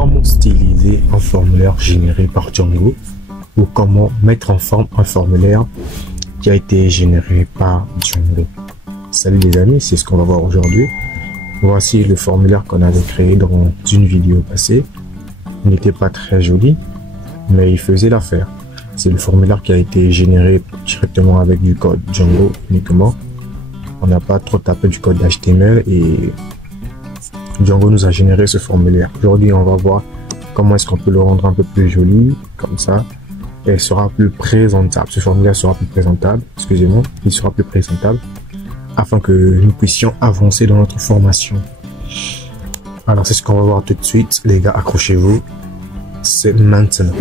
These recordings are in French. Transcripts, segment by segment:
comment styliser un formulaire généré par Django ou comment mettre en forme un formulaire qui a été généré par Django. Salut les amis, c'est ce qu'on va voir aujourd'hui. Voici le formulaire qu'on avait créé dans une vidéo passée. Il n'était pas très joli, mais il faisait l'affaire. C'est le formulaire qui a été généré directement avec du code Django uniquement. On n'a pas trop tapé du code HTML et Django nous a généré ce formulaire. Aujourd'hui, on va voir comment est-ce qu'on peut le rendre un peu plus joli, comme ça. Et il sera plus présentable. Ce formulaire sera plus présentable, excusez-moi, il sera plus présentable afin que nous puissions avancer dans notre formation. Alors, c'est ce qu'on va voir tout de suite. Les gars, accrochez-vous. C'est maintenant.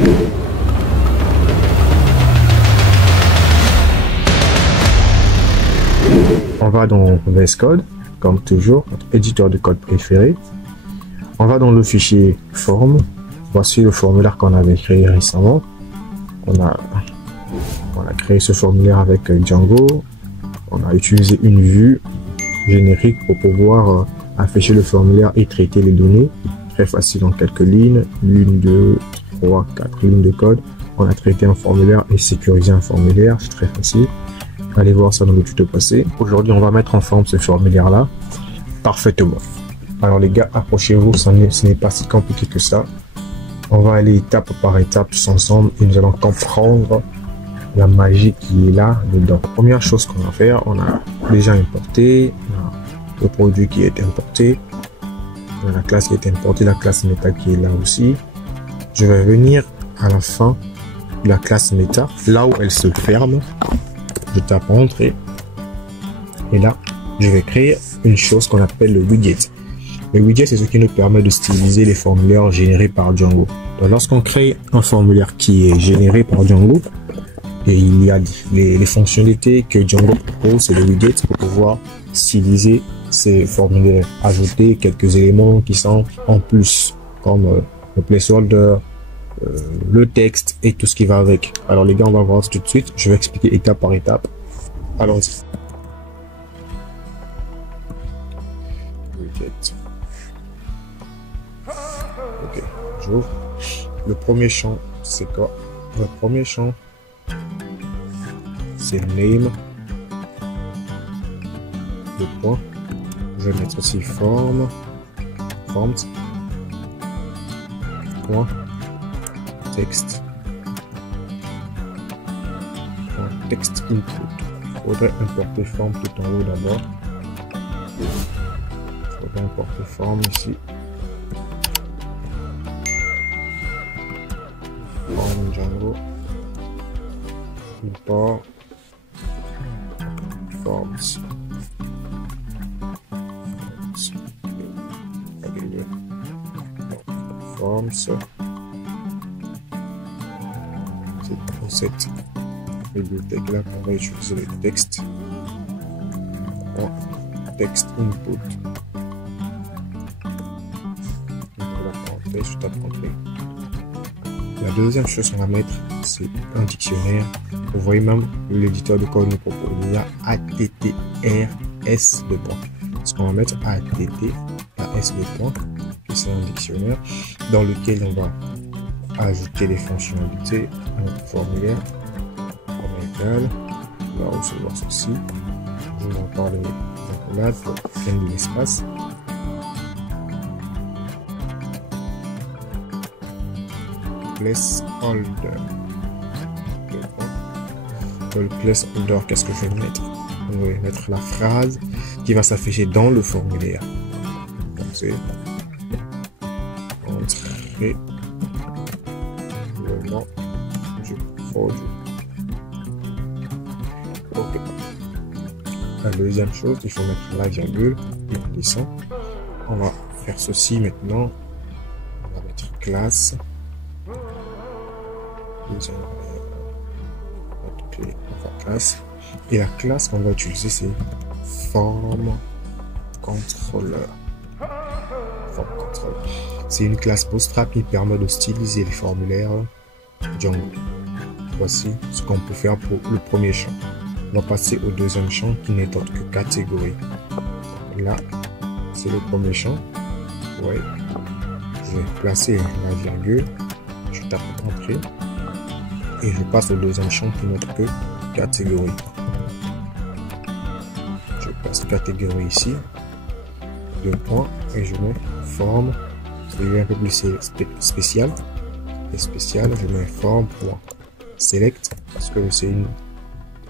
On va dans VS Code, comme toujours, notre éditeur de code préféré. On va dans le fichier forme. Voici le formulaire qu'on avait créé récemment. On a créé ce formulaire avec Django. On a utilisé une vue générique pour pouvoir afficher le formulaire et traiter les données. Très facile en quelques lignes. 1, 2, 3, 4 lignes de code. On a traité un formulaire et sécurisé un formulaire. C'est très facile. Allez voir ça dans le tuto passé. Aujourd'hui, on va mettre en forme ce formulaire-là parfaitement. Alors les gars, approchez-vous, ce n'est pas si compliqué que ça. On va aller étape par étape tous ensemble et nous allons comprendre la magie qui est là dedans. Première chose qu'on va faire, on a déjà importé le produit qui est importé. On a la classe qui est importée, la classe meta qui est là aussi. Je vais venir à la fin de la classe meta, là où elle se ferme. Je tape entrée et là, je vais créer une chose qu'on appelle le widget. Le widget, c'est ce qui nous permet de styliser les formulaires générés par Django. Donc, lorsqu'on crée un formulaire qui est généré par Django, et il y a les fonctionnalités que Django propose, c'est le widget pour pouvoir styliser ces formulaires, ajouter quelques éléments qui sont en plus, comme le placeholder, le texte et tout ce qui va avec. Alors les gars, on va voir ça tout de suite. Je vais expliquer étape par étape. Allons-y. Widget. Ok, j'ouvre. Le premier champ, c'est quoi? Le premier champ, c'est name. Le point. Je vais mettre aussi form. Forms. Point. Texte. Texte input. Il faudrait importer forme tout en haut d'abord. Il faudrait importer forme ici. Forme Django. Import. Forms. Forms. Pour cette bibliothèque là qu'on va utiliser le texte texte input. Pour la parenthèse, je tape entrée. La deuxième chose qu'on va mettre, c'est un dictionnaire. Vous voyez même l'éditeur de code nous propose. Il y a ATTRS de point. Ce qu'on va mettre ATTRS de point, c'est un dictionnaire dans lequel on va ajouter les fonctionnalités à notre formulaire. Là où se voit ceci, je vais en parler là pour gagner de l'espace. Placeholder. Dans le placeholder, qu'est-ce que je vais mettre? On va mettre la phrase qui va s'afficher dans le formulaire. Donc c'est entrer le nom du produit. Ok. La deuxième chose, il faut mettre la virgule et on descend. On va faire ceci maintenant. On va mettre classe. Notre clé, classe. Et la classe qu'on va utiliser, c'est form controller. Form controller. C'est une classe Bootstrap qui permet de styliser les formulaires Django. Voici ce qu'on peut faire pour le premier champ. On va passer au deuxième champ qui n'est autre que catégorie. Là, c'est le premier champ. Ouais. Je vais placer la virgule, je tape entrée et je passe au deuxième champ qui montre que catégorie. Je passe catégorie ici, 2 points et je mets forme. C'est un peu plus spécial. Et spécial, je mets forme point select parce que c'est une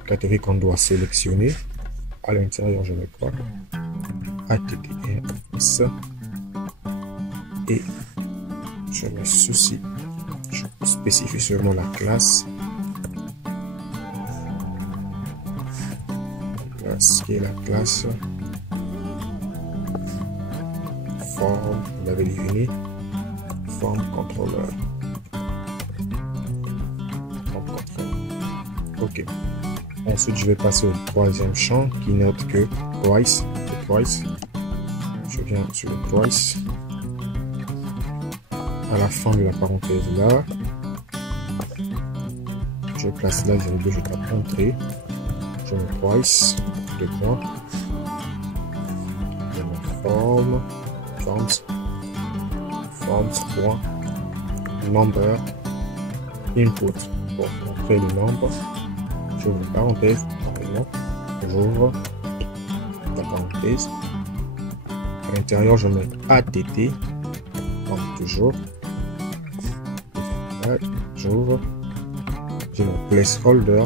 catégorie qu'on doit sélectionner. À l'intérieur, je mets quoi? ATTRS et je mets ceci. Je spécifie seulement la classe. Qui est la classe forme, vous l'avez deviné, forme contrôleur. Ok. Ensuite, je vais passer au troisième champ qui note que price, le price. Je viens sur le price. À la fin de la parenthèse là, je place la virgule, je tape entrée. Je mets price, 2 points. Je mets forme, forms, point, number, input. Pour entrer le nombre, j'ouvre la parenthèse, j'ouvre la parenthèse. À l'intérieur, je mets ATT, comme toujours. J'ouvre, j'ai mon placeholder.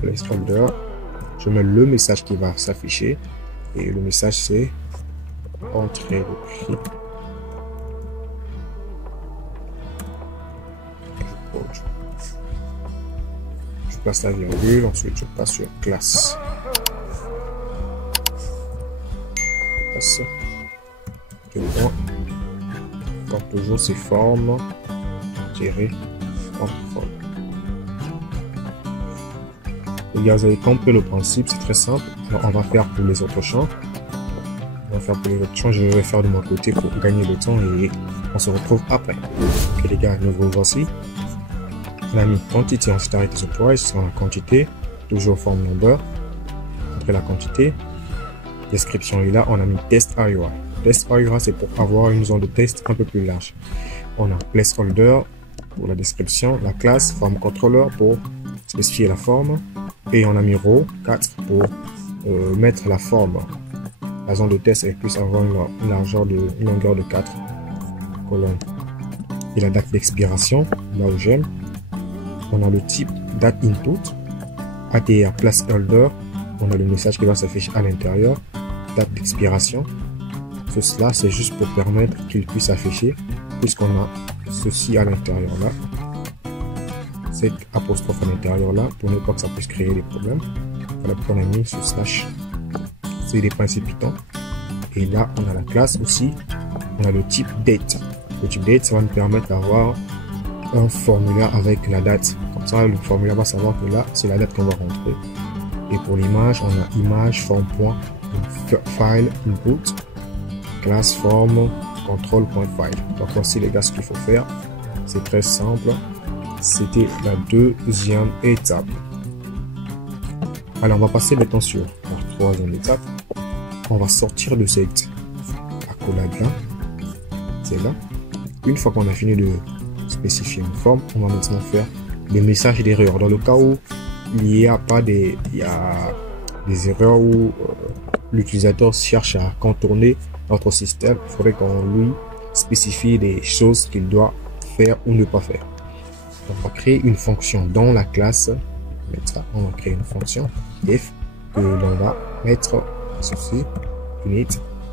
Placeholder, je mets le message qui va s'afficher et le message c'est entrée de prix. Je place la virgule, ensuite je passe sur classe. Comme toujours, c'est forme tiré contrôle. Vous avez compris le principe, c'est très simple. Alors, on va faire pour les autres champs. Je vais faire de mon côté pour gagner le temps et on se retrouve après. Ok les gars, nous voici. On a mis quantité, on s'est arrêté sur price, sur la quantité, toujours forme number, après la quantité. Description est là, on a mis test area. Test area, c'est pour avoir une zone de test un peu plus large. On a placeholder pour la description, la classe, forme controller pour spécifier la forme. Et on a mis row 4 pour mettre la forme. La zone de test elle puisse avoir une longueur de 4 colonnes. Et la date d'expiration, là où j'aime. On a le type date input, ATR placeholder. On a le message qui va s'afficher à l'intérieur. Date d'expiration. Cela, c'est juste pour permettre qu'il puisse afficher, puisqu'on a ceci à l'intérieur là. Cette apostrophe à l'intérieur là, pour ne pas que ça puisse créer des problèmes. Voilà pourquoi on a mis ce slash. C'est des principes Python. Et là, on a la classe aussi. On a le type date. Le type date, ça va nous permettre d'avoir un formulaire avec la date. Comme ça, le formulaire va savoir que là, c'est la date qu'on va rentrer. Et pour l'image, on a image, form, file, input, classe, form, control.file. Donc voici les gars ce qu'il faut faire. C'est très simple. C'était la deuxième étape. Alors on va passer maintenant sur la troisième étape. On va sortir de cette accolade là. C'est là. Une fois qu'on a fini de spécifier une forme, on va maintenant faire des messages d'erreur. Dans le cas où il y a des erreurs où l'utilisateur cherche à contourner notre système, il faudrait qu'on lui spécifie des choses qu'il doit faire ou ne pas faire. On va créer une fonction dans la classe. On va créer une fonction if que l'on va mettre ceci, init.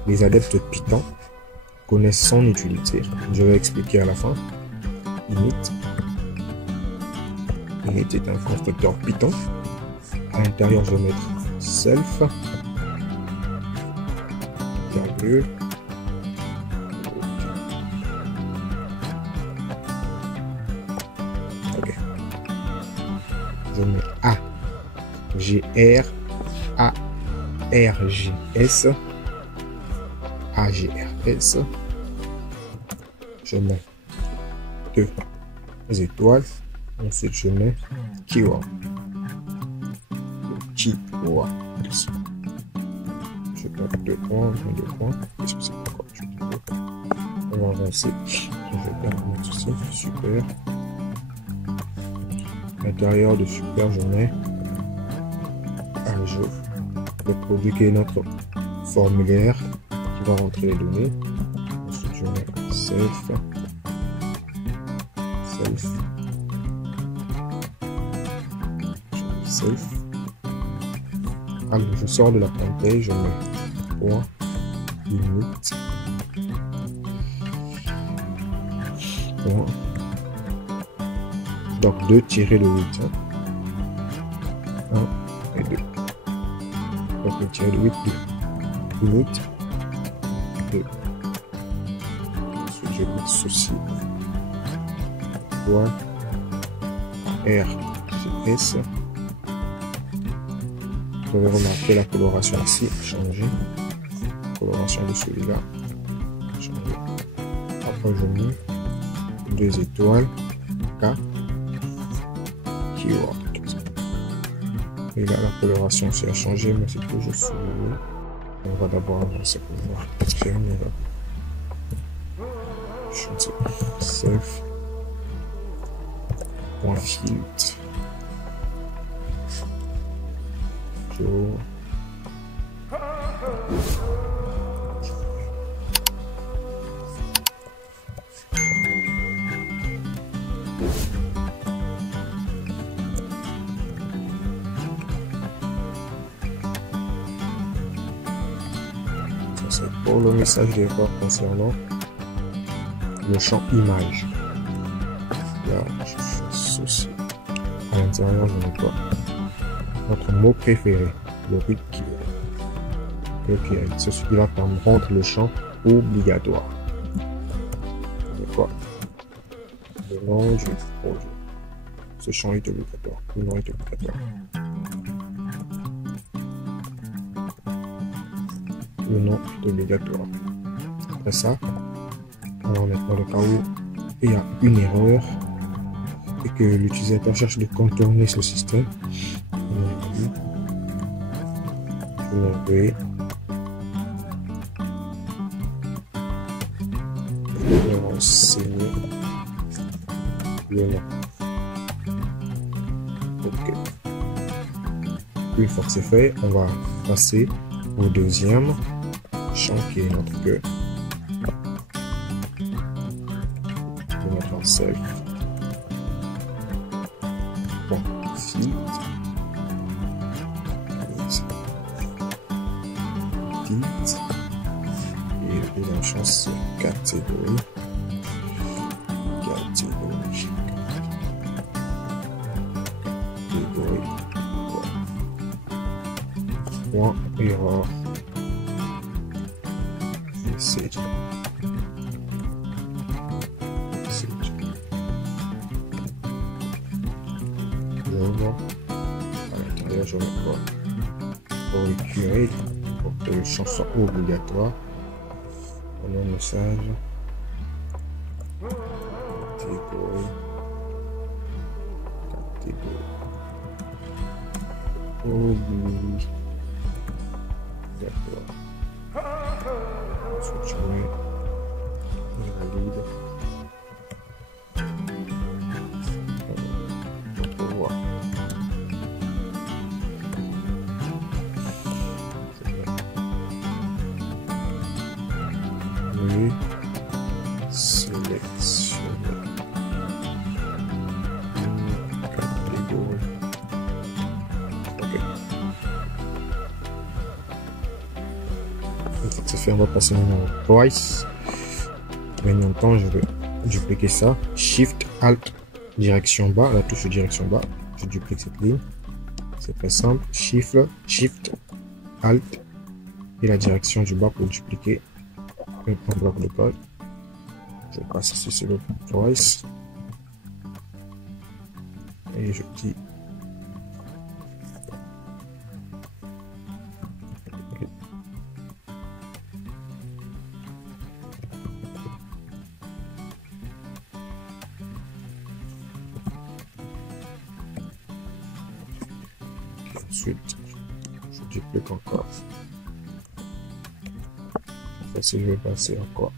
Les adeptes Python connaissent son utilité. Je vais expliquer à la fin. Init est un constructeur Python. À l'intérieur, je vais mettre self, virgule. Ok. Je mets A, G, R, A, R, G, S, A, G, R, S. Je mets 2 étoiles. Ensuite, je mets keyword. keyword. Je tape 2 points, 2 points. Qu'est-ce que c'est encore? On va avancer. Je vais mettre ceci. Super. À l'intérieur de super, je mets un jeu. Le produit qui est notre formulaire qui va rentrer les données. Ensuite, je mets self. Alors, je sors de la parenthèse, je mets point, limite, point. Donc 2 tiré de 8. 1 et 2. Donc le tiré de 8, 2. Limite, 2. Ensuite, je mets ceci. Point, R, S. Vous avez remarqué la coloration ici a changé. La coloration de celui-là a changé. Après, je mets 2 étoiles. K. Keyword. Et là, la coloration aussi a changé, mais c'est toujours celui-là. On va d'abord avancer pour voir. Est-ce qu'il y a une erreur? Je ne sais pas. Self. Point filtre. C'est pour le message d'erreur concernant le champ image. Là, je fais ceci. À l'intérieur, je mets quoi? Notre mot préféré, le read keyword. C'est celui-là qui me rendre le champ obligatoire. C'est quoi? Le nom du produit. Ce champ est obligatoire. Le nom est obligatoire. Le nom est obligatoire. Après ça, on va mettre dans le cas où il y a une erreur et que l'utilisateur cherche de contourner ce système. Je vais renseigner le nom. Ok. Une fois que c'est fait, on va passer au deuxième champ qui est notre queue. Je vais mettre en self. Bon, fit. Et le deuxième champ c'est catégorie. Catégorie. Point erreur. Message. À l'intérieur, je mets quoi? Pour récupérer, pour que le champ soit obligatoire. On a un message. Catégorie. Obligatoire. Ensuite, je mets valide. Sélectionner une catégorie. Ok. Une fois que c'est fait, on va passer maintenant au price. Mais en même temps, je vais dupliquer ça. Shift Alt direction bas, la touche direction bas. Je duplique cette ligne. C'est très simple. Shift Alt et la direction du bas pour dupliquer un bloc de code. Je passe ici sur le price et je dis ensuite je duplique encore. Si je vais passer encore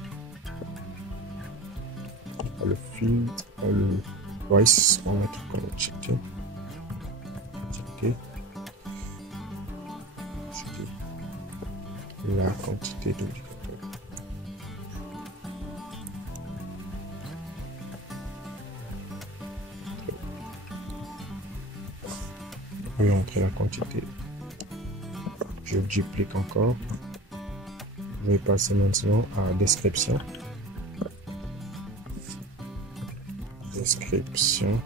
le field, le price, on va mettre comme checker. La quantité d'indicateurs. Je vais entrer la quantité. Je duplique encore. Je vais passer maintenant à description. Description.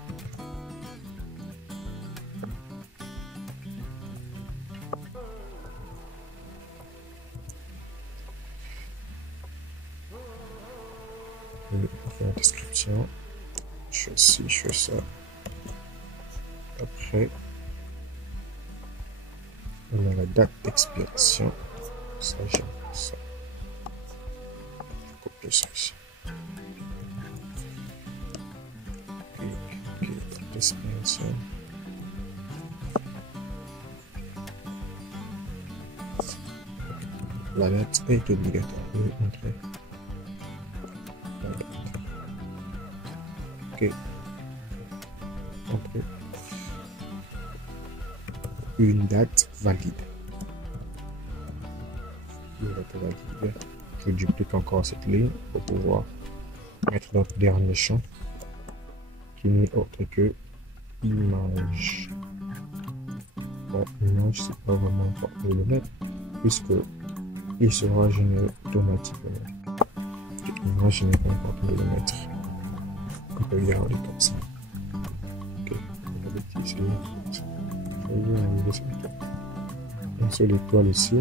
Je vais faire la description. Je fais ci, je fais ça. Après, on a la date d'expiration. Ça, j'ai ça. Je copie ça ici. Ok, date d'expiration. La date est obligatoire. Je vais montrer. La date. Ok. Entrer. Une date valide. Je duplique encore cette ligne pour pouvoir mettre notre dernier champ qui n'est autre que image. Bon, image, c'est pas vraiment important de le mettre puisque il sera généré automatiquement. Image, il n'est pas important de le mettre. On peut garder comme ça. Ok, on va ici. Je vais enlever cette étoile. Une seule étoile ici,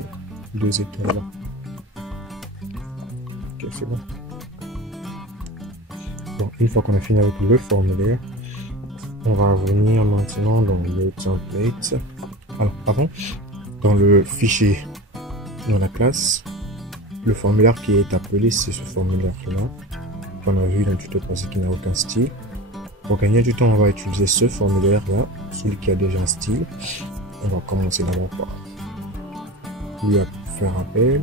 2 étoiles là. Ok, c'est bon. Bon, une fois qu'on a fini avec le formulaire, on va venir maintenant dans le template. Alors, avant, dans le fichier, dans la classe, le formulaire qui est appelé, c'est ce formulaire-là, qu'on a vu dans le tuto passé qui n'a aucun style. Pour gagner du temps, on va utiliser ce formulaire-là, celui qui a déjà un style. On va commencer d'abord par lui faire appel.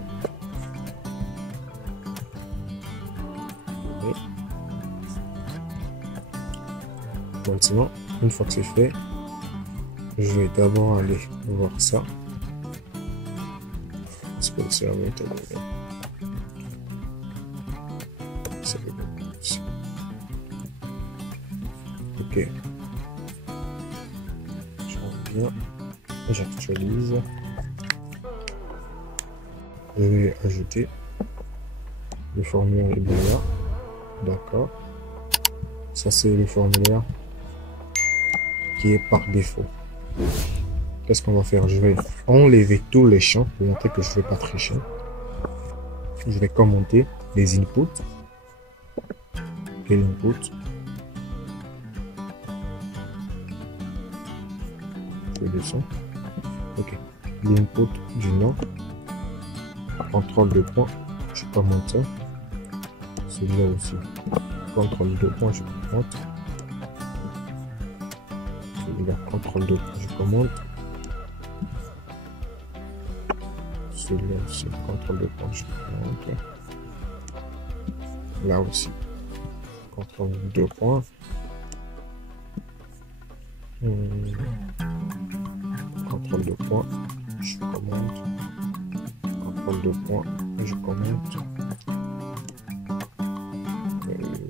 Maintenant, une fois que c'est fait, je vais d'abord aller voir ça. Est-ce que c'est la même taille? C'est le bon aussi. Ok. Je reviens. J'actualise. Je vais ajouter le formulaire est bien là. D'accord. Ça c'est le formulaire qui est par défaut. Qu'est-ce qu'on va faire? Je vais enlever tous les champs pour montrer que je ne vais pas tricher. Je vais commenter les inputs. Et l'input. Je descends. Ok. L'input du nom. Contrôle de points. Je commente ça. Celui-là aussi. Contrôle de points, je commente. Celui-là, contrôle de points, je commente. Celui-là aussi, contrôle de points, je commente. Là aussi, contrôle de points. Contrôle de points, je commente. Contrôle de points, je commente.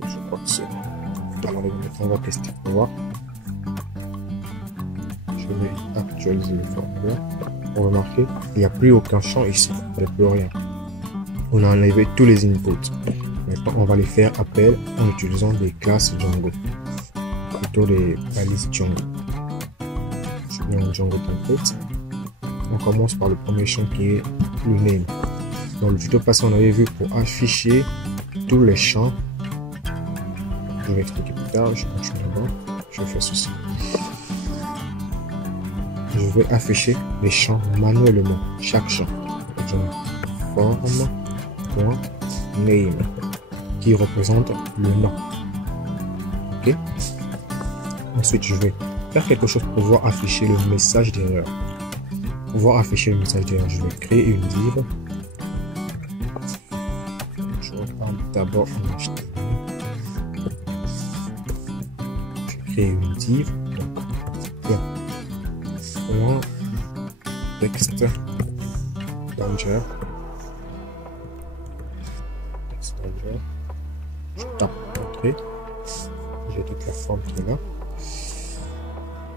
Je crois que c'est on va tester pour voir. Je vais actualiser le formulaire. On va remarquer il n'y a plus aucun champ ici, il n'y a plus rien. On a enlevé tous les inputs. Maintenant, on va les faire appel en utilisant des classes Django, plutôt des balises Django. Je mets un Django template. On commence par le premier champ qui est le name. Dans le tuto passé, on avait vu pour afficher tous les champs. Je vais expliquer plus tard, je continue d'abord. Je fais ceci. Je vais afficher les champs manuellement, chaque champ. Form.name qui représente le nom. Ok. Ensuite, je vais faire quelque chose pour pouvoir afficher le message d'erreur. pouvoir afficher le message d'erreur, je vais créer une div. Je repars d'abord en HTML. Je crée une div. Donc, point texte danger. Je tape entrée. J'ai toute la forme qui est là.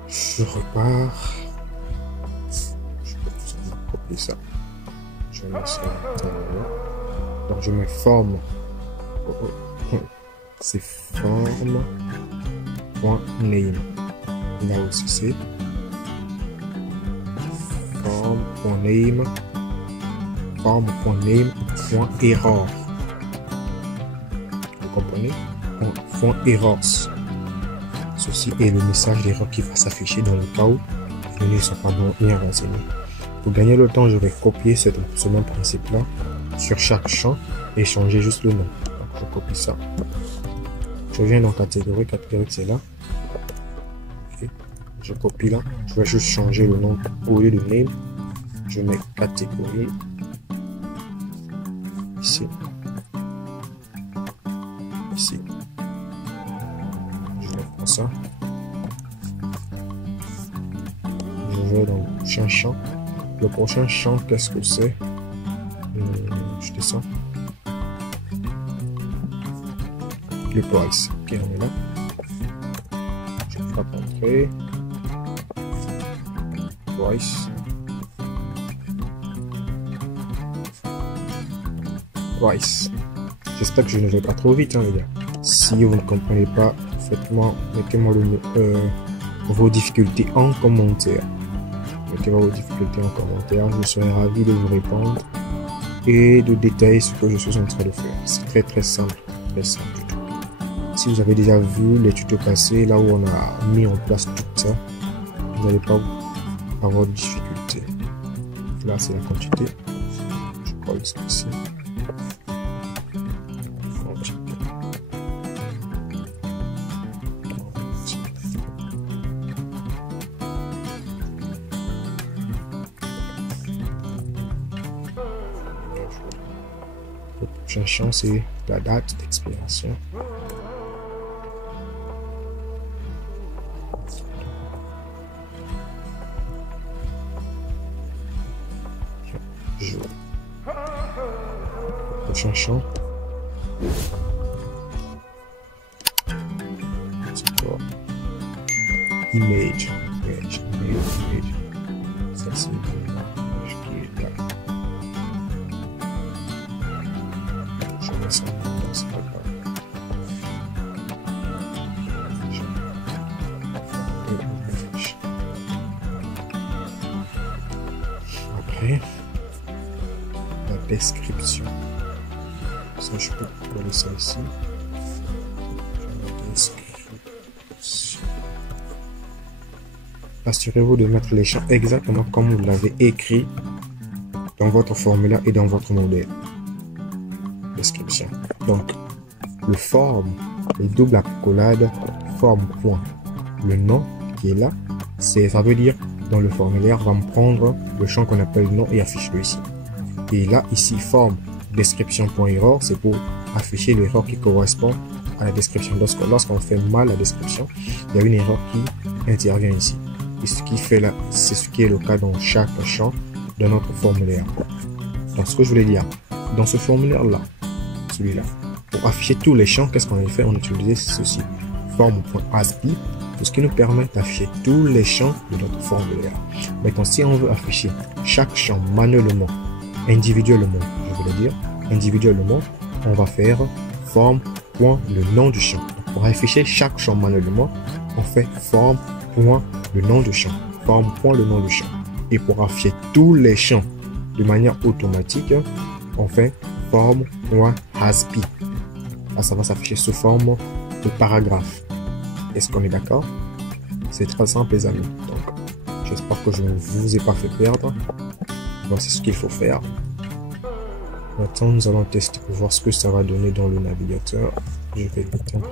Je repars. Je peux tout simplement copier ça. Je mets ça à l'intérieur. Donc je mets forme. C'est forme.name. Là aussi c'est forme.name. Forme.name.error. Vous comprenez? .errors. Ceci est le message d'erreur qui va s'afficher dans le cas où les données ne sont pas bien renseignées. Pour gagner le temps, je vais copier ce même principe-là sur chaque champ et changer juste le nom. Donc, je copie ça. Je viens dans catégorie c'est là. Okay. Je copie là. Je vais juste changer le nom au lieu de name. Je mets catégorie ici. Ici. Je vais prendre ça. Je vais dans le prochain champ. Le prochain champ, qu'est-ce que c'est? Je descends. Le price. Ok, on est là. Je frappe entrée. Price. Price. J'espère que je ne vais pas trop vite, hein, les gars. Si vous ne comprenez pas, faites-moi, mettez-moi vos difficultés en commentaire. Mettez-moi vos difficultés en commentaire. Je serai ravi de vous répondre et de détailler ce que je suis en train de faire. C'est très très simple. Très simple du tout. Si vous avez déjà vu les tutos passés, là où on a mis en place tout ça, vous n'allez pas avoir de difficultés. Là, c'est la quantité. Je colle ça ici. Le prochain champ, c'est la date d'expiration. Jour. Le prochain champ. C'est quoi? Image. Image. Ça, c'est l'image qui est là. Je mets ça en même temps, c'est pas grave. Après, la description. Ça, je peux coller ça ici. La description. Assurez-vous de mettre les champs exactement comme vous l'avez écrit dans votre formulaire et dans votre modèle. Description. Donc, le forme, les doubles accolades, forme point. Le nom qui est là, ça veut dire dans le formulaire, va me prendre le champ qu'on appelle nom et affiche-le ici. Et là, ici, forme description.error, c'est pour afficher l'erreur qui correspond à la description. Lorsqu'on fait mal la description, il y a une erreur qui intervient ici. Et ce qui fait là, c'est ce qui est le cas dans chaque champ de notre formulaire. Donc, ce que je voulais dire, dans ce formulaire-là, celui-là, pour afficher tous les champs, qu'est-ce qu'on a fait? On a utilisé ceci, forme.aspi, ce qui nous permet d'afficher tous les champs de notre formulaire. Maintenant, si on veut afficher chaque champ manuellement, individuellement, je voulais dire, individuellement, on va faire forme.le nom du champ. Donc, pour afficher chaque champ manuellement, on fait forme.le nom du champ, forme.le nom du champ. Et pour afficher tous les champs de manière automatique, on fait form.aspi. Là, ça va s'afficher sous forme de paragraphe. Est-ce qu'on est d'accord? C'est très simple, les amis. Donc, j'espère que je ne vous ai pas fait perdre. Voici ce qu'il faut faire. Maintenant, nous allons tester pour voir ce que ça va donner dans le navigateur. Je vais l'éteindre.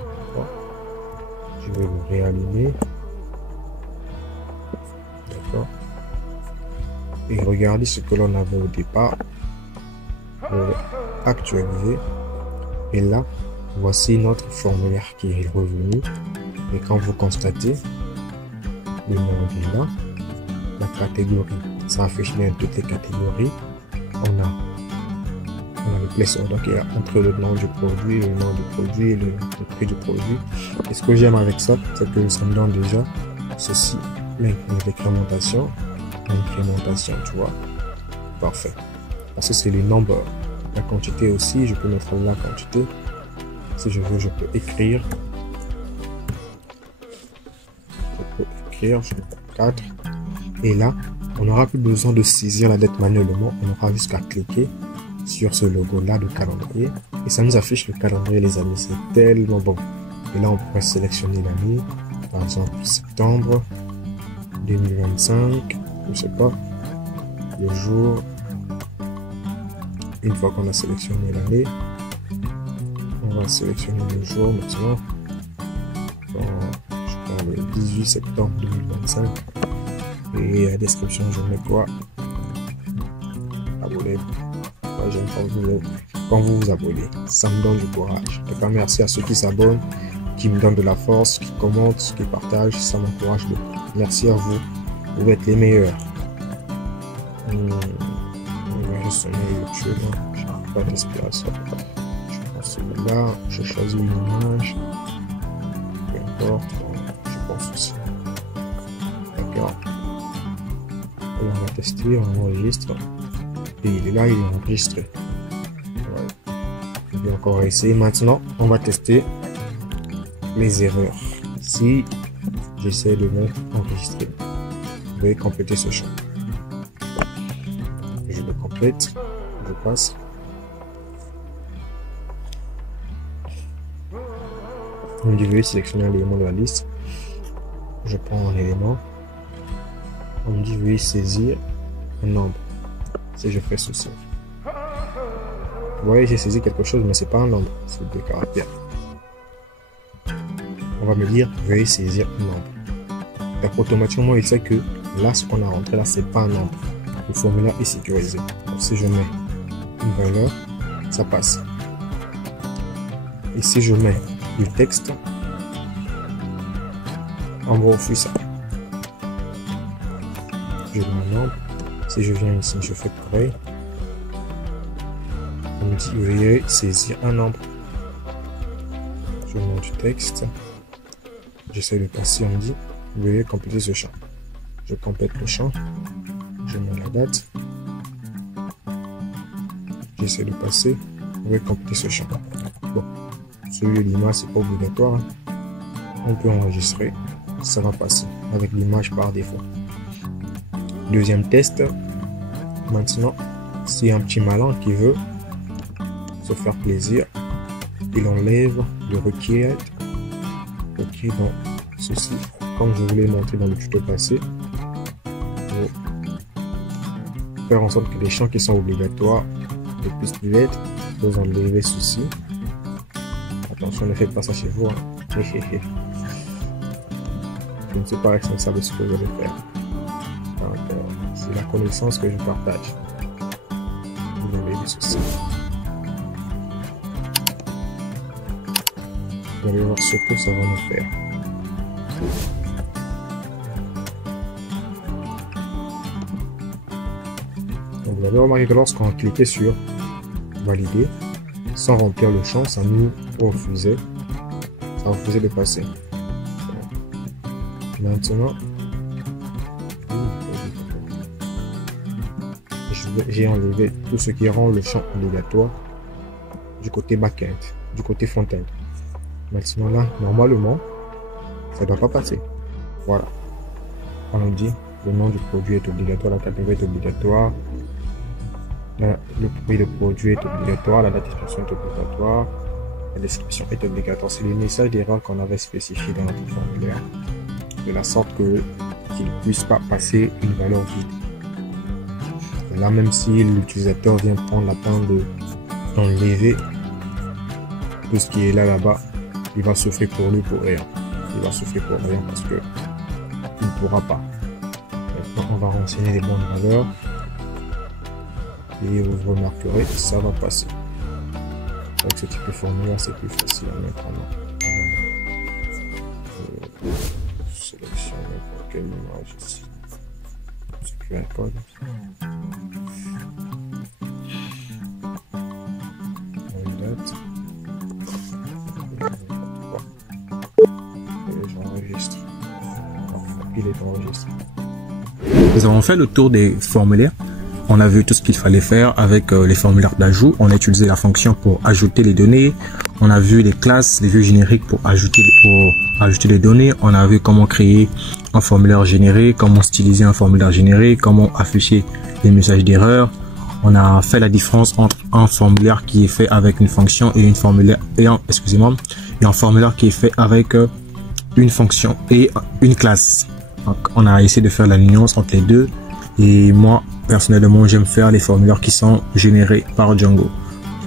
Je vais le réallumer. D'accord. et regardez ce que l'on avait au départ. Actualiser. Et là, voici notre formulaire qui est revenu. Et quand vous constatez, le nom est là, la catégorie, ça affiche bien toutes les catégories. On a le placeholder qui est entre le nom du produit, le nom du produit et le prix du produit. Et ce que j'aime avec ça, c'est que ça me donne déjà ceci, l'incrémentation, tu vois. Parfait. Parce que c'est les nombres. La quantité aussi, je peux mettre la quantité. Si je veux, je peux écrire. Je peux 4. Et là, on n'aura plus besoin de saisir la date manuellement. On aura juste qu'à cliquer sur ce logo-là de calendrier. Et ça nous affiche le calendrier, les amis. C'est tellement bon. Et là, on pourrait sélectionner l'année. Par exemple, septembre 2025. Je sais pas. Le jour. Une fois qu'on a sélectionné l'année, on va sélectionner le jour maintenant. Je prends le 18 septembre 2025. Et la description, je mets quoi? Abonnez-vous. Quand vous vous abonnez, ça me donne du courage. En tout cas, merci à ceux qui s'abonnent, qui me donnent de la force, qui commentent, qui partagent. Ça m'encourage beaucoup. Merci à vous. Vous êtes les meilleurs. Je YouTube, je n'ai pas d'inspiration. Je prends celui-là, je choisis une image, peu importe, je pense aussi. D'accord. Et on va tester, on enregistre. Et il est là, il est enregistré. Ouais. Je vais encore essayer. Maintenant, on va tester les erreurs. Si j'essaie de mettre enregistré, vous vais compléter ce champ. Je le complète, je passe. On dit veuillez sélectionner un élément de la liste. Je prends un élément. On me dit veuillez saisir un nombre. Si je fais ceci. Vous voyez, j'ai saisi quelque chose, mais c'est pas un nombre, c'est des caractères. On va me dire veuillez saisir un nombre. Donc automatiquement, il sait que là, ce qu'on a rentré là, c'est pas un nombre. Le formulaire est sécurisé. Donc, si je mets une valeur, ça passe. Et si je mets du texte, on me refuse ça. Je mets un nombre. Si je viens ici, je fais pareil. On me dit veuillez saisir un nombre. Je mets du texte. J'essaie de passer, on me dit veuillez compléter ce champ. Je complète le champ. Je mets la date. J'essaie de passer. Veuillez compléter ce champ. Bon, celui de l'image, c'est pas obligatoire. On peut enregistrer. Ça va passer avec l'image par défaut. Deuxième test. Maintenant, si un petit malin qui veut se faire plaisir, il enlève le requiert dans ceci, comme je vous l'ai montré dans le tuto passé. Pour faire en sorte que les champs qui sont obligatoires ne puissent plus être, vous enlevez ceci. Attention, ne faites pas ça chez vous. Hein. Je ne suis pas responsable de ce que je vais faire. C'est la connaissance que je partage. Vous enlevez ceci. Vous allez voir ce que ça va nous faire. Donc, vous avez remarqué que lorsqu'on cliquait sur valider, sans remplir le champ, ça nous refusait. Ça refusait de passer. Maintenant, j'ai enlevé tout ce qui rend le champ obligatoire du côté back-end, du côté front-end. Maintenant là, normalement, ça ne doit pas passer. Voilà. On nous dit le nom du produit est obligatoire, la catégorie est obligatoire, le prix du produit est obligatoire, la date d'expiration est obligatoire, la description est obligatoire. C'est le message d'erreur qu'on avait spécifié dans notre formulaire, de la sorte que qu'il ne puisse pas passer une valeur vide. Et là, même si l'utilisateur vient prendre la peine d'enlever tout ce qui est là-bas, il va souffrir pour lui pour rien. Il va souffrir pour rien parce que il ne pourra pas. Maintenant, on va renseigner les bonnes valeurs. et vous remarquerez que ça va passer. Avec ce type de formulaire, c'est plus facile à mettre en main. Sélectionne n'importe quelle image ici. C'est QR code. Une date. Et j'enregistre. Il est enregistré. Nous avons fait le tour des formulaires. On a vu tout ce qu'il fallait faire avec les formulaires d'ajout. On a utilisé la fonction pour ajouter les données. On a vu les classes, les vues génériques pour ajouter les données. On a vu comment créer un formulaire généré, comment styliser un formulaire généré, comment afficher les messages d'erreur. On a fait la différence entre un formulaire qui est fait avec une fonction et un formulaire qui est fait avec une fonction et une classe. Donc, on a essayé de faire la nuance entre les deux. Et moi, personnellement, j'aime faire les formulaires qui sont générés par Django.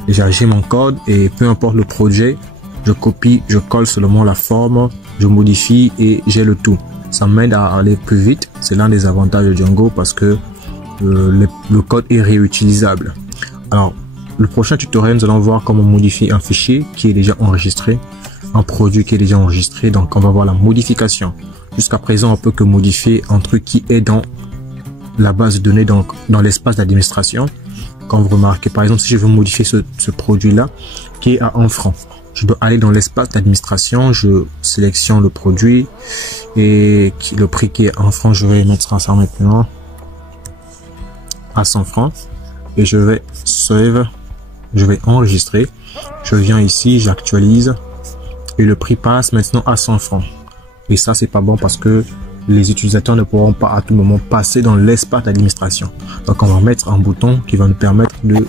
Déjà, j'ai mon code et peu importe le projet, je copie, je colle seulement la forme, je modifie et j'ai le tout. Ça m'aide à aller plus vite. C'est l'un des avantages de Django parce que le code est réutilisable. Alors, le prochain tutoriel, nous allons voir comment modifier un fichier qui est déjà enregistré, un produit qui est déjà enregistré. Donc, on va voir la modification. Jusqu'à présent, on peut que modifier un truc qui est dans la base de données, donc dans l'espace d'administration. Quand vous remarquez, par exemple, si je veux modifier ce produit-là qui est à 1 franc, je dois aller dans l'espace d'administration, je sélectionne le produit et le prix qui est 1 franc, je vais mettre ça maintenant à 100 francs et je vais save, je vais enregistrer. Je viens ici, j'actualise et le prix passe maintenant à 100 francs. Et ça, c'est pas bon parce que les utilisateurs ne pourront pas à tout moment passer dans l'espace d'administration. Donc, on va mettre un bouton qui va nous permettre de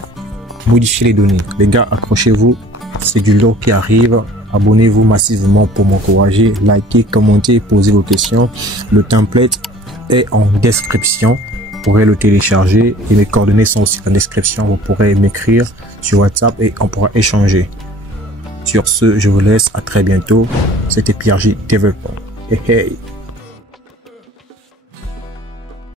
modifier les données. Les gars, accrochez-vous. C'est du lourd qui arrive. Abonnez-vous massivement pour m'encourager. Likez, commentez, posez vos questions. Le template est en description. Vous pourrez le télécharger et mes coordonnées sont aussi en description. Vous pourrez m'écrire sur WhatsApp et on pourra échanger. Sur ce, je vous laisse. À très bientôt. C'était Pierre J. Développement. Hey, hey.